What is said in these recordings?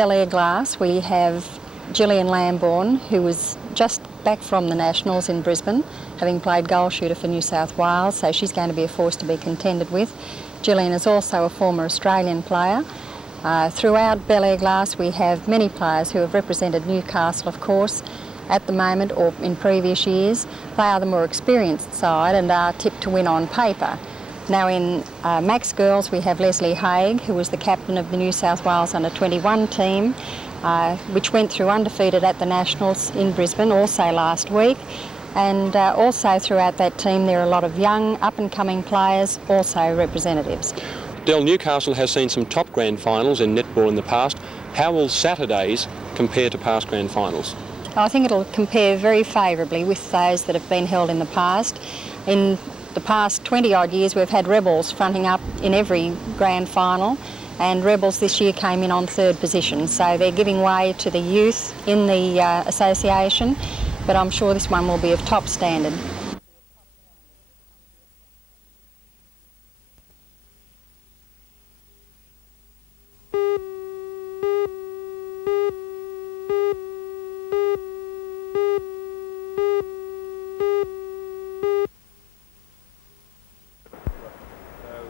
Bel Air Glass, we have Gillian Lambourne, who was just back from the Nationals in Brisbane, having played goal shooter for New South Wales, so she's going to be a force to be contended with. Gillian is also a former Australian player. Throughout Bel Air Glass, we have many players who have represented Newcastle, of course, at the moment or in previous years. They are the more experienced side and are tipped to win on paper. Now in Max Girls, we have Leslie Haig, who was the captain of the New South Wales under-21 team, which went through undefeated at the Nationals in Brisbane also last week. And also throughout that team there are a lot of young up-and-coming players, also representatives. Del, Newcastle has seen some top grand finals in netball in the past. How will Saturdays compare to past grand finals? I think it'll compare very favourably with those that have been held in the past. In the past 20 odd years we've had Rebels fronting up in every grand final, and Rebels this year came in on third position, so they're giving way to the youth in the association, but I'm sure this one will be of top standard.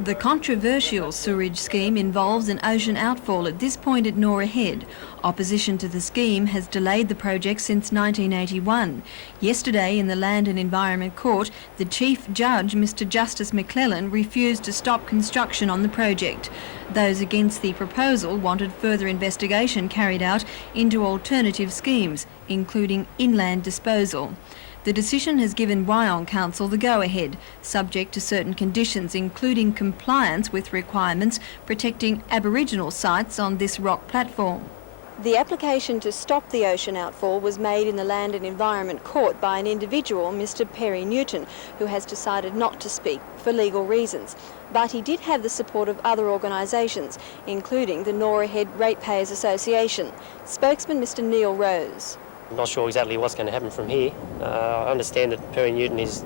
The controversial sewerage scheme involves an ocean outfall at this point at Nora Head. Opposition to the scheme has delayed the project since 1981. Yesterday in the Land and Environment Court, the Chief Judge, Mr Justice McClellan, refused to stop construction on the project. Those against the proposal wanted further investigation carried out into alternative schemes, including inland disposal. The decision has given Wyong Council the go-ahead, subject to certain conditions, including compliance with requirements protecting Aboriginal sites on this rock platform. The application to stop the ocean outfall was made in the Land and Environment Court by an individual, Mr Perry Newton, who has decided not to speak for legal reasons. But he did have the support of other organisations, including the Nora Head Ratepayers Association. Spokesman Mr Neil Rose. I'm not sure exactly what's going to happen from here. I understand that Perry Newton is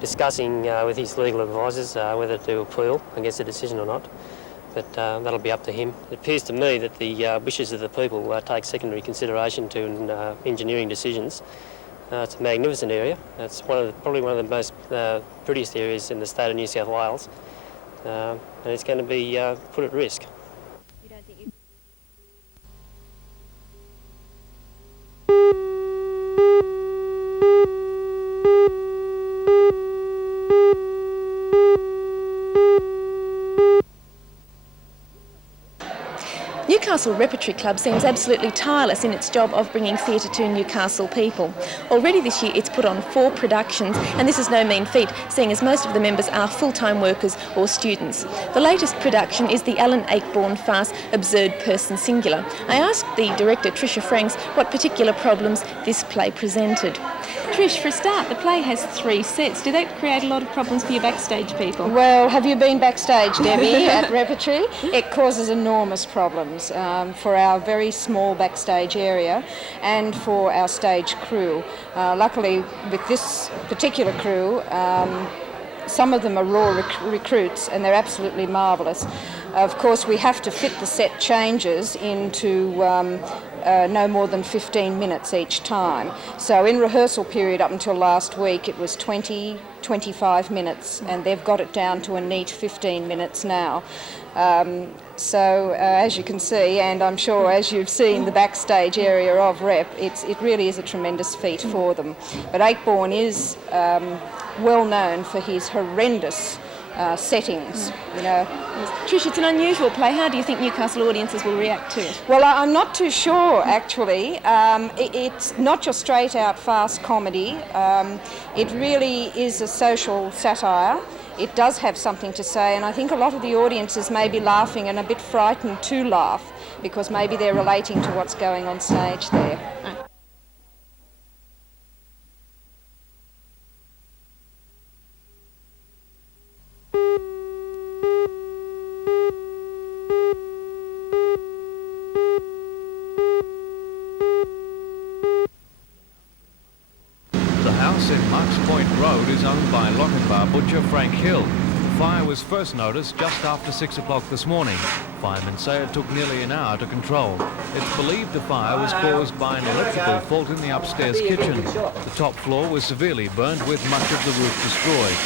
discussing with his legal advisors whether to appeal against the decision or not, but that'll be up to him. It appears to me that the wishes of the people take secondary consideration to engineering decisions. It's a magnificent area. It's probably one of the most prettiest areas in the state of New South Wales, and it's going to be put at risk. Newcastle Repertory Club seems absolutely tireless in its job of bringing theatre to Newcastle people. Already this year it's put on 4 productions, and this is no mean feat, seeing as most of the members are full-time workers or students. The latest production is the Alan Ayckbourn farce Absurd Person Singular. I asked the director, Tricia Franks, what particular problems this play presented. Trish, for a start, the play has 3 sets. Do that create a lot of problems for your backstage people? Well, have you been backstage, Debbie, at Repertory? It causes enormous problems for our very small backstage area and for our stage crew. Luckily, with this particular crew, some of them are raw recruits and they're absolutely marvellous. Of course, we have to fit the set changes into no more than 15 minutes each time. So in rehearsal period up until last week it was 25 minutes, and they've got it down to a neat 15 minutes now. So as you can see, and I'm sure as you've seen the backstage area of Rep, it really is a tremendous feat for them. But Ayckbourn is well known for his horrendous settings, you know. Trish, it's an unusual play. How do you think Newcastle audiences will react to it? Well, I'm not too sure, actually. It's not your straight-out farce comedy. It really is a social satire. It does have something to say, and I think a lot of the audiences may be laughing and a bit frightened to laugh because maybe they're relating to what's going on stage there. The house in Marks Point Road is owned by Lochinvar butcher Frank Hill. fire was first noticed just after 6 o'clock this morning. Firemen say it took nearly an hour to control. It's believed the fire was caused by an electrical fault in the upstairs kitchen. The top floor was severely burned with much of the roof destroyed.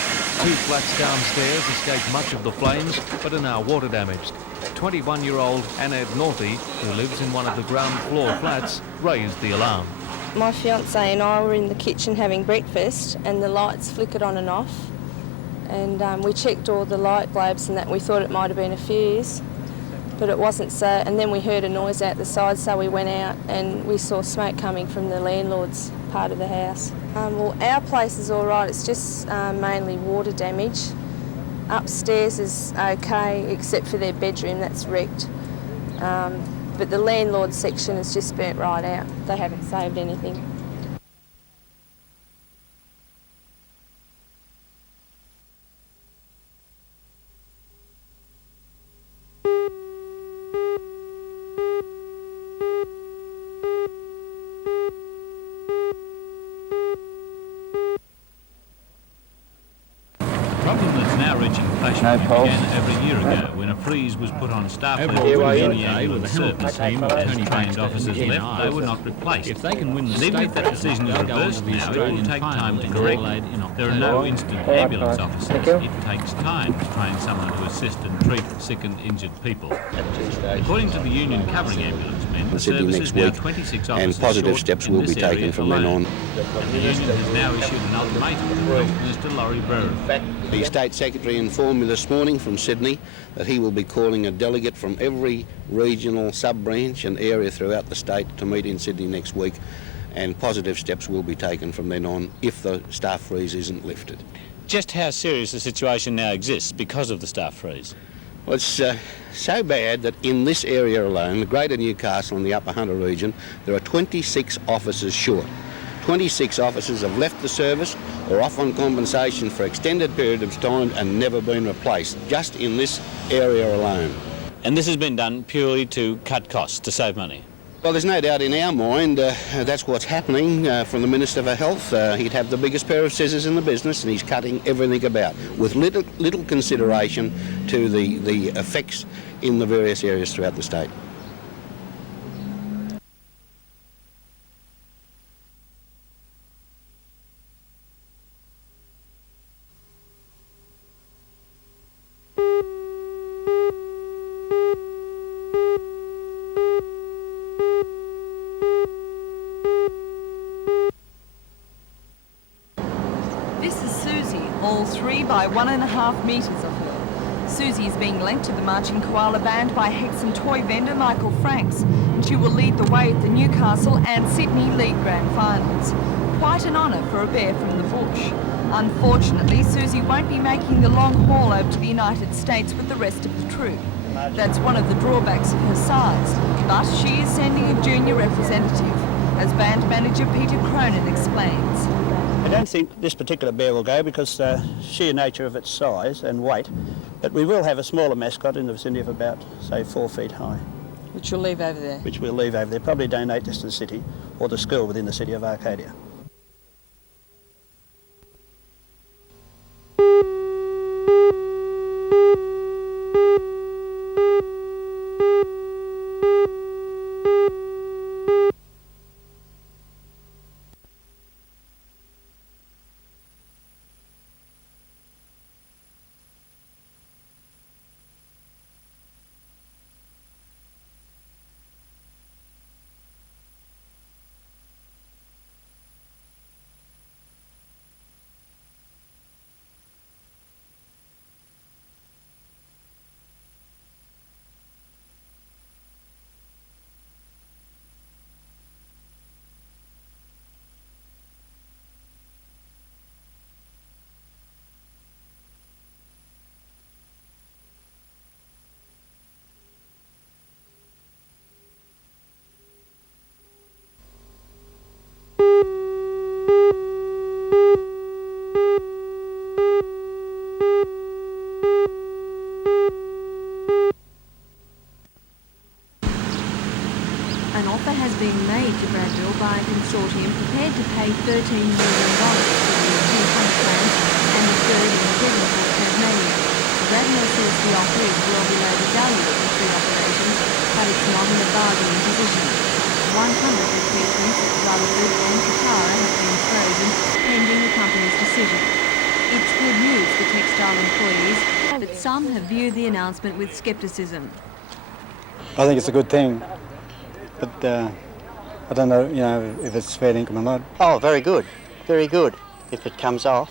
2 flats downstairs escaped much of the flames but are now water damaged. 21-year-old Annette Northey, who lives in one of the ground floor flats, raised the alarm. My fiancé and I were in the kitchen having breakfast and the lights flickered on and off, and we checked all the light globes and that. We thought it might have been a fuse, but it wasn't so, and then we heard a noise out the side, so we went out and we saw smoke coming from the landlord's part of the house. Well, our place is all right, it's just mainly water damage. Upstairs is okay, except for their bedroom, that's wrecked. But the landlord section is just burnt right out. They haven't saved anything. Began over a year ago when a freeze was put on staff levels in the annual and the service team of Tony Band officers left, they were not replaced. If they can win the even if that decision is reversed now, it will take time to correct. There are no instant ambulance officers. It takes time to train someone to assist and treat sick and injured people. According to the union covering ambulance men, the service is now 26 officers and positive steps will be taken from then on. And the union has now issued an ultimatum to Health Minister Laurie Brewer. The State Secretary informed me this morning from Sydney that he will be calling a delegate from every regional sub-branch and area throughout the state to meet in Sydney next week, and positive steps will be taken from then on if the staff freeze isn't lifted. Just how serious the situation now exists because of the staff freeze? Well, it's so bad that in this area alone, the Greater Newcastle and the Upper Hunter region, there are 26 officers short. 26 officers have left the service or off on compensation for extended period of time and never been replaced, just in this area alone. And this has been done purely to cut costs, to save money? Well, there's no doubt in our mind that's what's happening from the Minister for Health. He'd have the biggest pair of scissors in the business and he's cutting everything about, with little consideration to the effects in the various areas throughout the state. all 3 by 1.5 metres of her. Susie is being lent to the Marching Koala Band by Hexham toy vendor Michael Franks, and she will lead the way at the Newcastle and Sydney League Grand Finals. Quite an honour for a bear from the bush. Unfortunately, Susie won't be making the long haul over to the United States with the rest of the troop. That's one of the drawbacks of her size, but she is sending a junior representative, as band manager Peter Cronin explains. I don't think this particular bear will go because sheer nature of its size and weight, but we will have a smaller mascot in the vicinity of about, say, 4 feet high. Which you'll leave over there? Which we'll leave over there, probably donate this to the city or the school within the city of Arcadia. An offer has been made to Bradville by a consortium prepared to pay $13 million for the two contracts and the third in Devonport, Tasmania. attachments at Rutherford and Katara have been frozen pending the company's decision. It's good news for textile employees, but some have viewed the announcement with scepticism. I think it's a good thing, but I don't know, if it's fair income or not. Oh, very good, if it comes off.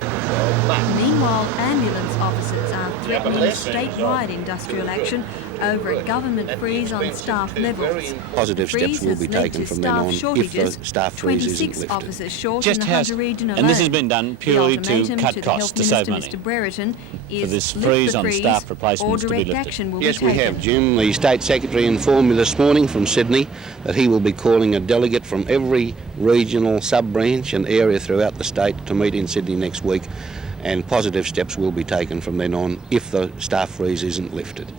Meanwhile, ambulance officers are threatening statewide industrial action over a government freeze on staff levels. Positive steps will be taken from then on if the staff freeze isn't 26 lifted. officers short Just in the how, Hunter region alone. and this has been done purely The to ultimatum cut the costs, Health to save Minister, money. Mr. Brereton, is For this lift freeze the on freeze staff or replacements to be direct lifted. action will Yes, be we taken. have, Jim. The State Secretary informed me this morning from Sydney that he will be calling a delegate from every regional sub-branch and area throughout the state to meet in Sydney next week, and positive steps will be taken from then on if the staff freeze isn't lifted.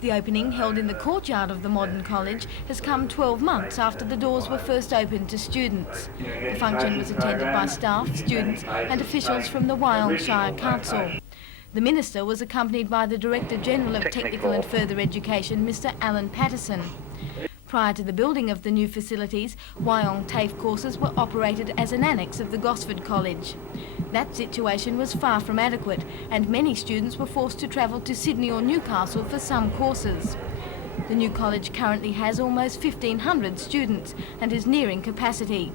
The opening, held in the courtyard of the modern college, has come 12 months after the doors were first opened to students. The function was attended by staff, students and officials from the Wyong Shire Council. The Minister was accompanied by the Director-General of Technical and Further Education, Mr. Alan Patterson. Prior to the building of the new facilities, Wyong TAFE courses were operated as an annex of the Gosford College. That situation was far from adequate, and many students were forced to travel to Sydney or Newcastle for some courses. The new college currently has almost 1,500 students and is nearing capacity.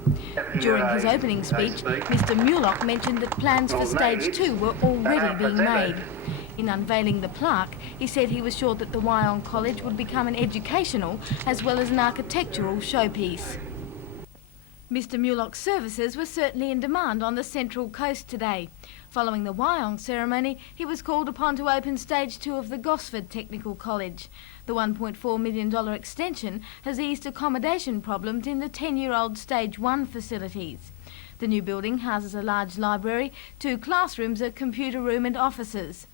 During his opening speech, Mr. Mulock mentioned that plans for Stage 2 were already being made. In unveiling the plaque, he said he was sure that the Wyong College would become an educational as well as an architectural showpiece. Mr. Mulock's services were certainly in demand on the Central Coast today. Following the Wyong ceremony, he was called upon to open Stage 2 of the Gosford Technical College. The $1.4 million extension has eased accommodation problems in the 10-year-old Stage 1 facilities. The new building houses a large library, 2 classrooms, a computer room and offices.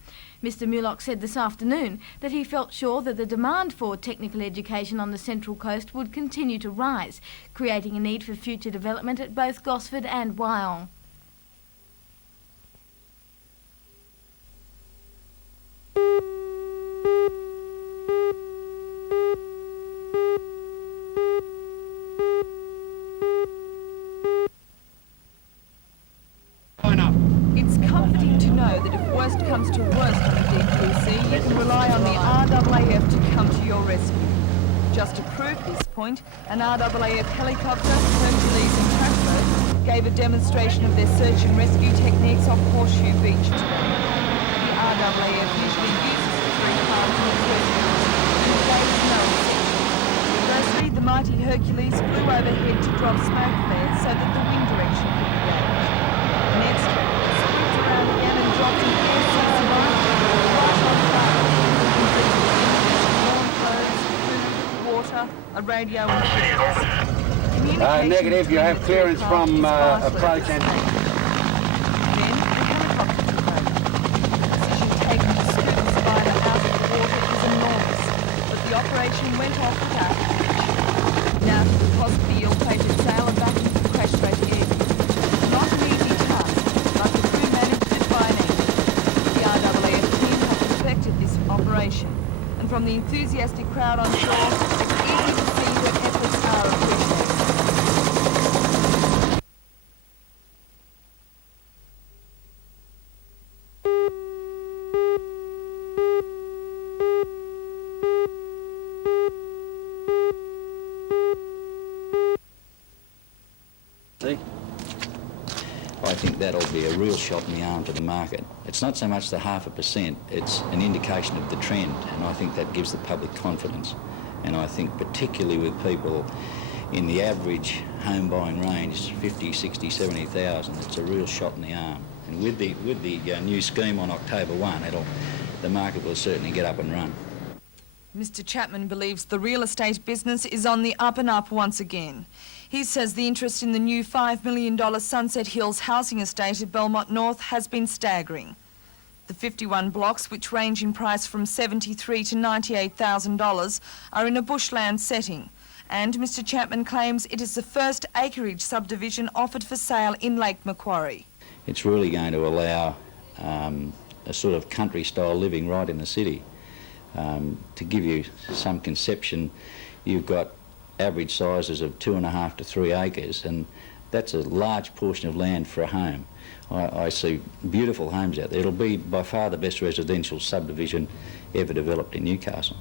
Mr. Mulock said this afternoon that he felt sure that the demand for technical education on the Central Coast would continue to rise, creating a need for future development at both Gosford and Wyong. It's comforting to know that if worst comes to worst on the DPC, you can rely on the RAAF to come to your rescue. Just to prove this point, an RAAF helicopter, Hercules and Torres, gave a demonstration of their search and rescue techniques off Horseshoe Beach today. The RAAF usually uses the 3 cars in its rescues, and today was no exception. Firstly, the mighty Hercules flew overhead to drop smoke flares so that the wind direction could be gauged. Next, it swooped around again and dropped an air-sea survivor right on fire, completing the warm clothes, food, water, a radio and fuel. Negative, you have clearance from approach and... Then the helicopter took over. The decision taken to scoop the spider out of the water is enormous, but the operation went off without damage. Now to deposit the ill-fated sailor back into the crash-ready area. Not an easy task, but the crew managed it by an angel. The RAAF team have perfected this operation, and from the enthusiastic crowd on shore, it's easy to see that efforts are appreciated. I think that'll be a real shot in the arm to the market. It's not so much the 0.5%, it's an indication of the trend, and I think that gives the public confidence. And I think particularly with people in the average home buying range, 50, 60, 70,000, it's a real shot in the arm. And with the new scheme on October 1, the market will certainly get up and run. Mr. Chapman believes the real estate business is on the up and up once again. He says the interest in the new $5 million Sunset Hills housing estate at Belmont North has been staggering. The 51 blocks, which range in price from $73,000 to $98,000, are in a bushland setting. And Mr Chapman claims it is the first acreage subdivision offered for sale in Lake Macquarie. It's really going to allow a sort of country-style living right in the city. To give you some conception, you've got average sizes of 2.5 to 3 acres, and that's a large portion of land for a home. I see beautiful homes out there. It'll be by far the best residential subdivision ever developed in Newcastle.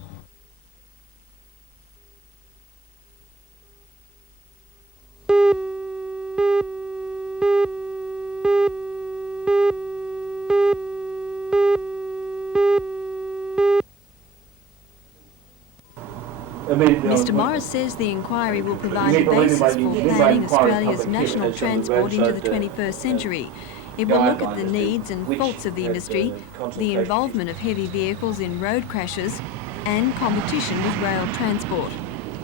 Mr Morris says the inquiry will provide a basis for planning Australia's national transport into the 21st century. It will look at the needs and faults of the industry, the involvement of heavy vehicles in road crashes, and competition with rail transport.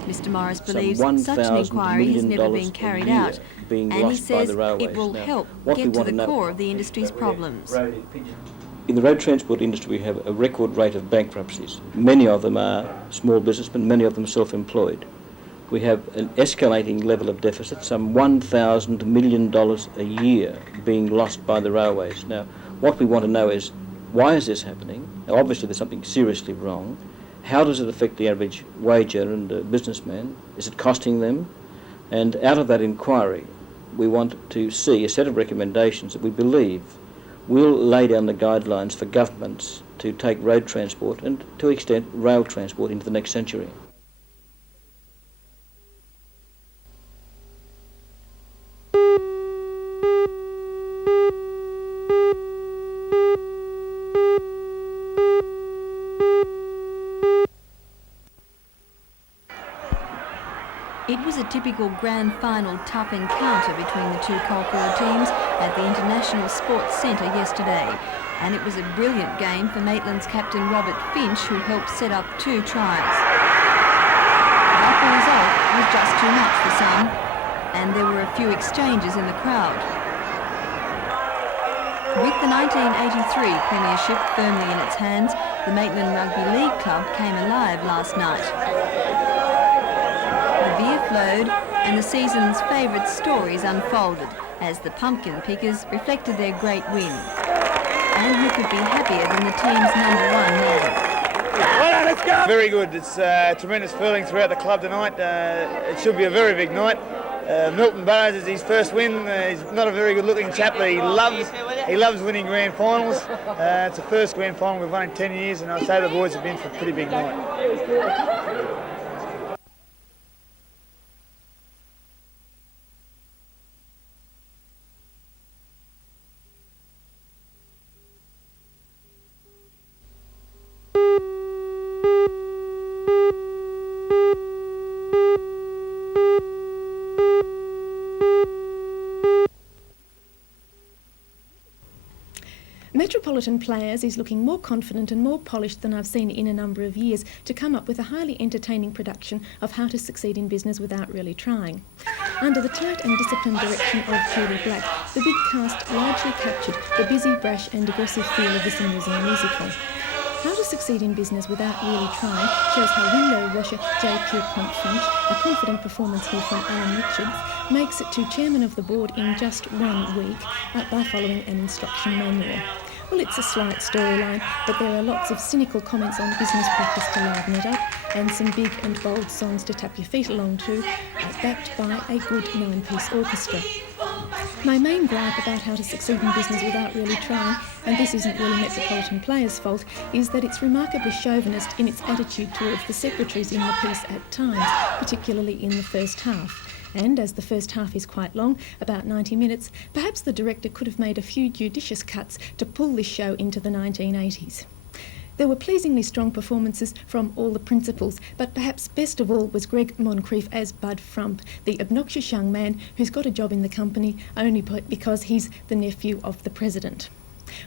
Mr Morris believes such an inquiry has never been carried out, and he says it will help get to the core of the industry's problems. In the road transport industry, we have a record rate of bankruptcies. Many of them are small businessmen, many of them self-employed. We have an escalating level of deficit, some $1,000 million a year being lost by the railways. Now, what we want to know is, why is this happening? Now, obviously there's something seriously wrong. How does it affect the average wage earner and businessman? Is it costing them? And out of that inquiry, we want to see a set of recommendations that we believe will lay down the guidelines for governments to take road transport and, to an extent, rail transport into the next century. It was a typical grand final tough encounter between the two cultural teams at the International Sports Centre yesterday, and it was a brilliant game for Maitland's captain Robert Finch, who helped set up 2 tries. But the result was just too much for some, and there were a few exchanges in the crowd. With the 1983 premiership firmly in its hands, the Maitland Rugby League club came alive last night. The beer flowed and the season's favourite stories unfolded as the pumpkin pickers reflected their great win. And who could be happier than the team's #1 man? Well, let's go! Very good. It's a tremendous feeling throughout the club tonight. It should be a very big night. Milton Burrows is his first win. He's not a very good looking chap, but he loves winning grand finals. It's the first grand final we've won in 10 years, and I say the boys have been for a pretty big night. Metropolitan Players is looking more confident and more polished than I've seen in a number of years to come up with a highly entertaining production of how to succeed in business without really trying. Under the tight and disciplined direction of Julie Black, the big cast largely captured the busy, brash and aggressive feel of this amusing musical. How to Succeed in Business Without Really Trying shows how window washer J. Pierpont Finch, a confident performance here from Alan Richards, makes it to chairman of the board in just 1 week by following an instruction manual. Well, it's a slight storyline, but there are lots of cynical comments on business practice to liven it up, and some big and bold songs to tap your feet along to, backed by a good 9-piece orchestra. My main gripe about How to Succeed in Business Without Really Trying, and this isn't really Metropolitan Players' fault, is that it's remarkably chauvinist in its attitude towards the secretaries in the piece at times, particularly in the first half. And as the first half is quite long, about 90 minutes, perhaps the director could have made a few judicious cuts to pull this show into the 1980s. There were pleasingly strong performances from all the principals, but perhaps best of all was Greg Moncrief as Bud Frump, the obnoxious young man who's got a job in the company only because he's the nephew of the president.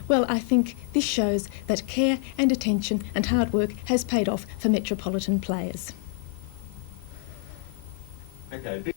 Well, I think this shows that care and attention and hard work has paid off for Metropolitan Players. Okay.